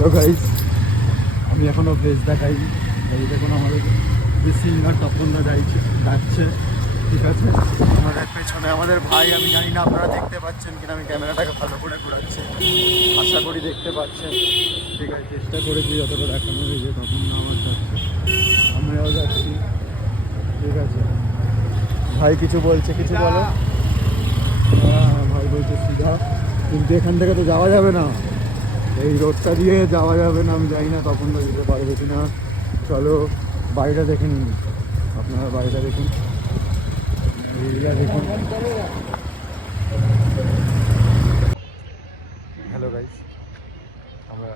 Hello guys, আমি এখনো veg দেখাইনি। এই দেখুন আমাদের সিঙ্গার তপনদা যাচ্ছে, ঠিক আছে। আমাদের পেছনে আমাদের ভাই, আমি জানি না আপনারা দেখতে পাচ্ছেন কিনা, আমি ক্যামেরাটাকে ভালো করে ঘোরাচ্ছি, আশা করি দেখতে পাচ্ছেন। ঠিক আছে, চেষ্টা করেছি যতটা দেখানো, এই যে তপনদা আমার যাচ্ছে, আমরাও যাচ্ছি, ঠিক আছে। ভাই কিছু বলছে, কিছু বলো। হ্যাঁ, ভাই বলছে সিধা, কিন্তু এখান থেকে তো যাওয়া যাবে না, এই রোডটা দিয়ে যাওয়া যাবে না। আমি জানি না তখন তো যেতে পারবে কিনা। চলো বাড়িটা দেখে নিন, আপনারা বাড়িটা দেখুন, এইগুলা দেখুন। হ্যালো গাইস, আমরা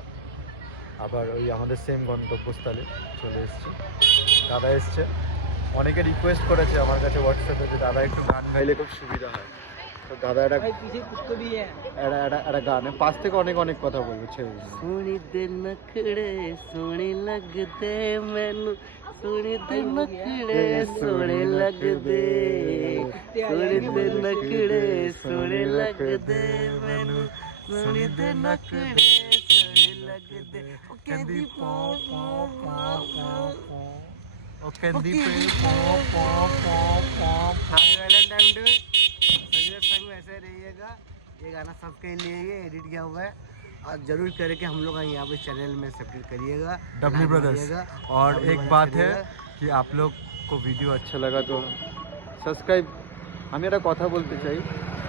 আবার ওই আমাদের সেম গন্তব্যস্থলে চলে এসেছি। দাদা এসছে, অনেকে রিকোয়েস্ট করেছে আমার কাছে হোয়াটসঅ্যাপে যে দাদা একটু গান গাইলে খুব সুবিধা হয়। তো দাদা একটা গান পাশ থেকে অনেক অনেক কথা বলছে। सोनी दे नखड़े सोने लगदे मैनू सोनी दे नखड़े सोने लगदे सोनी दे नखड़े सोने लगदे मैनू सोनी दे नखड़े सोने लगदे ओ कहंदी पो पो पो पो ओ कहंदी पो पो पो पो। Happy Valentine day. संजय संग ऐसे रहिएगा। ये गाना सबके लिए ये एडिट किया हुआ है और जरूर करके हम लोग यहाँ पे चैनल में सब्सक्राइब करिएगा, डब्ल्यू ब्रदर्स। और एक बात है कि आप लोग को वीडियो अच्छा लगा तो সাবস্ক্রাইব। আমি একটা কথা বলতে চাই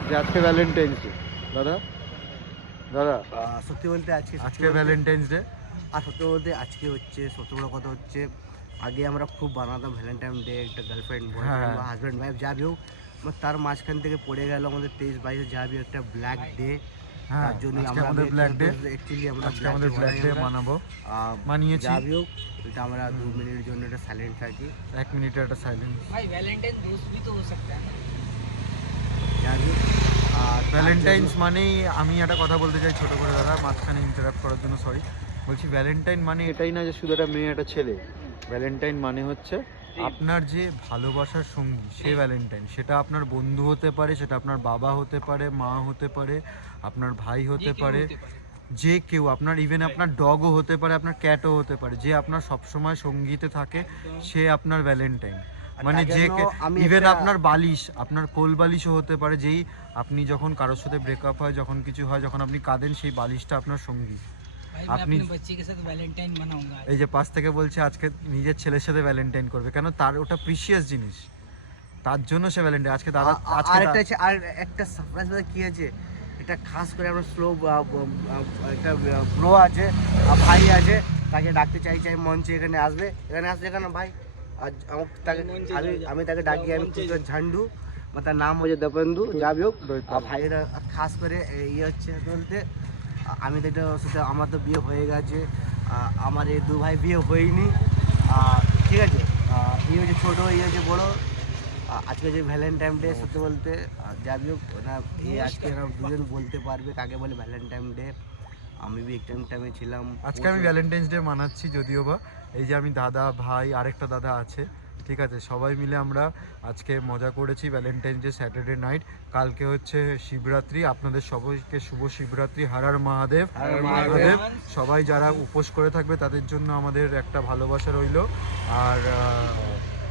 যে আজকে ভ্যালেন্টাইন্স ডে। দাদা দাদা সত্যি বলতে আজকে ভ্যালেন্টাইন্স ডে, আর সত্যি বলতে আজকে হচ্ছে সবচেয়ে বড় কথা হচ্ছে, আগে আমরা খুব বানাতাম ভ্যালেন্টাইন ডে, একটা গার্লফ্রেন্ড বয়ফ্রেন্ড বা হাজব্যান্ড ওয়াইফ যা বি হোক, তার মাঝখান থেকে পড়ে গেল আমাদের 23-22 যা বি একটা ব্ল্যাক ডে। তার জন্য আমরা ব্ল্যাক ডে, অ্যাকচুয়ালি আমরা আজকে আমাদের ব্ল্যাক ডে মানাবো, মানিয়েছি। যা বি হোক, এটা আমরা 2 মিনিটের জন্য এটা সাইলেন্ট থাকি, 1 মিনিটের একটা সাইলেন্স। भाई वैलेंटाइन दोस्त भी तो हो सकता है। যা বি হোক। ভ্যালেন্টাইন্স মানেই আমি একটা কথা বলতে চাই ছোটো করে, দাদা মাঝখানে ইন্টারাপ্ট করার জন্য সরি বলছি। ভ্যালেন্টাইন মানে এটাই না যে শুধু একটা মেয়ে একটা ছেলে। ভ্যালেন্টাইন মানে হচ্ছে আপনার যে ভালোবাসার সঙ্গী, সে ভ্যালেন্টাইন। সেটা আপনার বন্ধু হতে পারে, সেটা আপনার বাবা হতে পারে, মা হতে পারে, আপনার ভাই হতে পারে, যে কেউ, আপনার ইভেন আপনার ডগও হতে পারে, আপনার ক্যাটও হতে পারে। যে আপনার সবসময় সঙ্গীতে থাকে সে আপনার ভ্যালেন্টাইন। মানে যে ইভেন আপনার বালিশ, আপনার কোল বালিশও হতে পারে। যেই আপনি যখন কারোর সাথে ব্রেকআপ হয়, যখন কিছু হয়, যখন আপনি কাঁদেন, সেই বালিশটা আপনার সঙ্গী। भाई मैं আপনি अपने बच्चे के साथ वैलेंटाइन मनाऊंगा। এই যে পাশ থেকে বলছে আজকে নিজের ছেলের সাথে ভ্যালেন্টাইন করবে, কেন? তার ওটা প্রিশিয়াস জিনিস, তার জন্য সে ভ্যালেন্টাইন। আজকে দাদা আর একটা সারপ্রাইজ কি আছে, এটা খাস করে আমরা স্লো একটা ব্রো আছে, ভাই আছে, তাকে ডাকতে চাই মঞ্চে এখানে আসবে এখানে ভাই। আজ আমি তাকে ডাকি, আমি ঝান্ডু, তার নাম হচ্ছে দপেন্দু, যা বি হোক। ভাইয়েরা খাস করে ইয়ে হচ্ছে বলতে, আমি তো এটা সাথে আমার তো বিয়ে হয়ে গেছে, আমার এই 2 ভাই বিয়ে হয়নি, ঠিক আছে। এই হচ্ছে ছোটো, এই হচ্ছে বড়ো। আজকে যে ভ্যালেন্টাইন ডে, সত্যি বলতে যা বি হোক না, এই আজকে এরা দুজন বলতে পারবে কাকে বলে ভ্যালেন্টাইন ডে। আমি বি একটা টাইমে ছিলাম। আজকে আমি ভ্যালেন্টাইন্স ডে মানাচ্ছি, যদিও বা এই যে আমি দাদা, ভাই, আরেকটা দাদা আছে, ঠিক আছে, সবাই মিলে আমরা আজকে মজা করেছি ভ্যালেন্টাইন্স ডে স্যাটারডে নাইট। কালকে হচ্ছে শিবরাত্রি, আপনাদের সবাইকে শুভ শিবরাত্রি। হর হর মহাদেব। মহাদেব। সবাই যারা উপোস করে থাকবে তাদের জন্য আমাদের একটা ভালোবাসা রইল। আর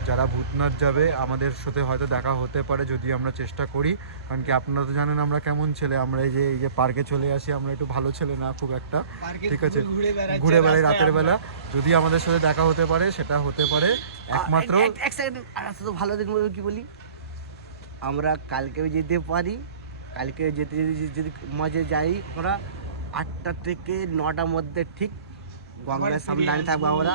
যারা ভূতনাথ যাবে, আমাদের সাথে হয়তো দেখা হতে পারে যদি আমরা চেষ্টা করি, কারণ কি আপনারা তো জানেন আমরা কেমন ছেলে। আমরা এই যে পার্কে চলে আসি, আমরা একটু ভালো ছেলে না খুব একটা, ঠিক আছে, ঘুরে বেড়াই রাতের বেলা। যদি আমাদের সাথে দেখা হতে পারে, সেটা হতে পারে একমাত্র এক সেকেন্ড, আর তো ভালো দিন বলবো কি বলি, আমরা কালকে যেতে পারি। কালকে যেতে যদি মজা যাই, আমরা 8টা থেকে 9টার মধ্যে ঠিক গঙ্গার সামনে দাঁড়িয়ে থাকবো আমরা,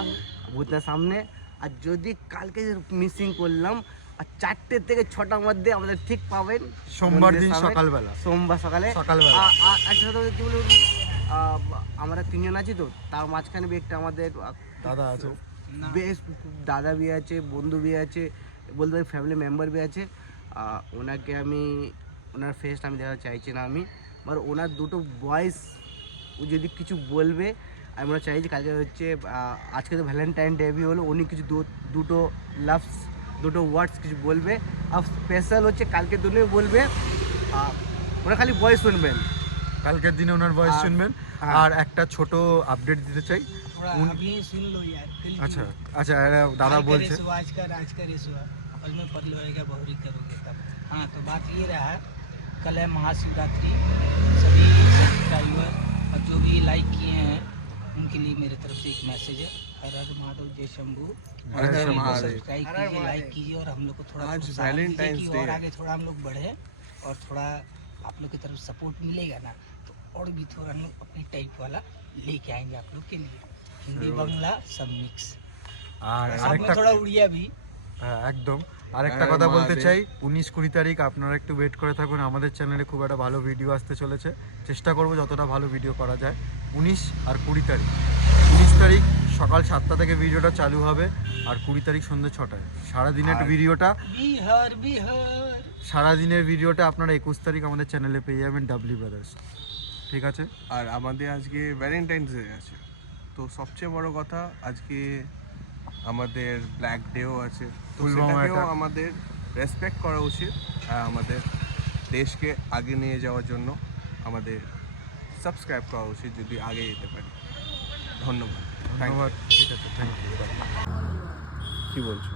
ভূতের সামনে। আর যদি কালকে মিসিং করলাম, আর 4টে থেকে 6টার মধ্যে আমাদের ঠিক পাবেন সোমবার দিন সকালবেলা, সোমবার সকালবেলা। আচ্ছা কি বলবো, আমরা 3 জন আছি, তো তার মাঝখানে একটা আমাদের দাদা আছে, বেশ দাদা বি আছে, বন্ধু বি আছে, বলতে পারি ফ্যামিলি মেম্বার বি আছে। ওনাকে আমি, ওনার ফেসটা আমি দেখাতে চাইছি না আমি, ওনার দুটো ভয়েস যদি কিছু বলবে, আমরা চাই যে কালকে হচ্ছে আজকে তো ভ্যালেন্টাইন ডে বি হলো, উনি কিছু দুটো লাভস, দুটো ওয়ার্ডস কিছু বলবে। আর স্পেশাল হচ্ছে কালকে দুটোই বলবে, ওরা খালি ভয়েস শুনবেন, কালকের দিনে ওনার ভয়েস শুনবেন। हाँ। আর একটা ছোট আপডেট দিতে চাই। थोड़ा अभी सुन लो यार दिल की আচ্ছা बात। আচ্ছা দাদা आज का বলছে रेसुआ, आज का रेसुआ पल में पल होएगा बहुरी करोगे तब। हाँ तो बात ये रहा है, कल है महाशिवरात्रि, सभी सब्सक्राइबर और जो भी लाइक किए हैं उनके लिए मेरे तरफ से एक मैसेज है, हर हर महादेव जय शंभू। हर हर सभी को महादेव। सब्सक्राइब हर हर कीजिए, लाइक महादेव। कीजिए और हम लोग को थोड़ा आज प्रोत्साहन दीजिए Valentine's कि Day और है। आगे थोड़ा हम लोग बढ़े और थोड़ा आप लोग की तरफ सपोर्ट मिलेगा ना, तो और भी थोड़ा हम लोग अपनी टाइप वाला लेके आएंगे आप लोग के लिए, हिंदी जरूर। बांग्ला सब मिक्स, আর साथ में আরেকটা थोड़ा उड़िया भी। হ্যাঁ একদম আরেকটা হ্যাঁ, কথা বলতে মহাদেব। চাই, 19-20 তারিখ আপনারা একটু ওয়েট করে থাকুন, আমাদের চ্যানেলে খুব একটা ভালো ভিডিও আসতে চলেছে, চেষ্টা করব যতটা ভালো ভিডিও করা যায়। 19 আর 20 তারিখ, 19 তারিখ সকাল 7টা থেকে ভিডিওটা চালু হবে আর 20 তারিখ সন্ধ্যে 6টায় সারাদিনের আর- ভিডিওটা, बिहार बिहार সারাদিনের ভিডিওটা আপনারা 21 তারিখ আমাদের চ্যানেলে পেয়ে যাবেন ডাবলি ব্রাদার্স। ঠিক আছে, আর আমাদের আজকে ভ্যালেন্টাইন্স ডে আছে, তো সবচেয়ে বড় কথা আজকে আমাদের ব্ল্যাক ডেও আছে, তো পুলওয়ামা সেটাকেও attack। আমাদের রেসপেক্ট করা উচিত আর আমাদের দেশকে আগে নিয়ে যাওয়ার জন্য আমাদের সাবস্ক্রাইব করা উচিত যদি আগে যেতে পারি। ধন্যবাদ। Thank you. ধন্যবাদ। ঠিক আছে, থ্যাংক ইউ। কি বলছো?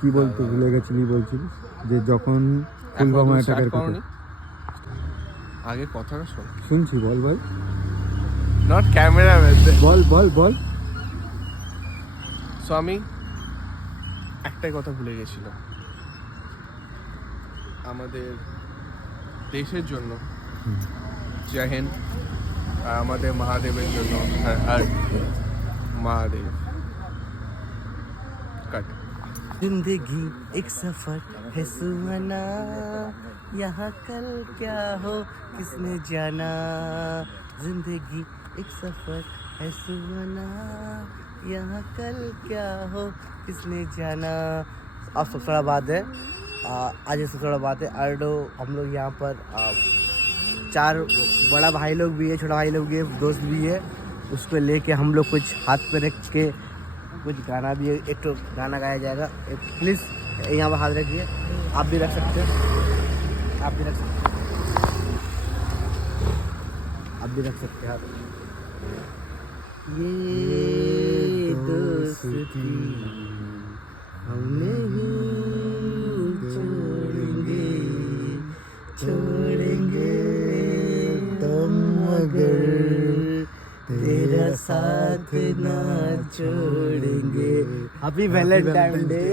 কি বলতে ভুলে গেছিলি বলছিলিস যে যখন এখনো পুলওয়ামা তুমি অ্যাটাকের start কথা করোনি? আগে কথাটা শোন। শুনছি, বল ভাই, not camera ball ball ball. So আমি একটাই কথা ভুলে গেছিলাম, আমাদের দেশের জন্য জয় হিন্দ, আর আমাদের মহাদেবের জন্য হর হর মহাদেব। কাট। जिंदगी एक सफर है सुहाना, यहाँ कल क्या हो किसने जाना। जिंदगी एक सफर है सुहाना, यहाँ कल क्या हो किसने जाना। अब सबसे बड़ा बात है, आज सबसे बड़ा बात है आर्डो, हम लोग यहाँ पर 4 बड़ा भाई लोग भी है, छोटा भाई लोग भी है, दोस्त भी है, उसको लेके हम लोग कुछ हाथ पे रख के कुछ गाना भी है, एक तो गाना गाया जाएगा। प्लीज़ यहाँ पर हाथ रखिए, आप भी रख सकते हैं, आप भी रख सकते हैं, आप भी रख सकते हैं आप। ये दोस्ती हम नहीं छोड़ेंगे, छोड़ेंगे तुम मगर तेरा साथ ना छोड़ेंगे। Happy Valentine day.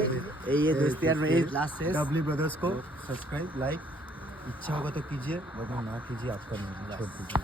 ये दोस्ती यार मेरी लास्ट है। डब्ल्यू ब्रदर्स को सब्सक्राइब, लाइक, इच्छा होगा तो कीजिए, वरना ना कीजिए, आपका नहीं छोड़ दीजिए।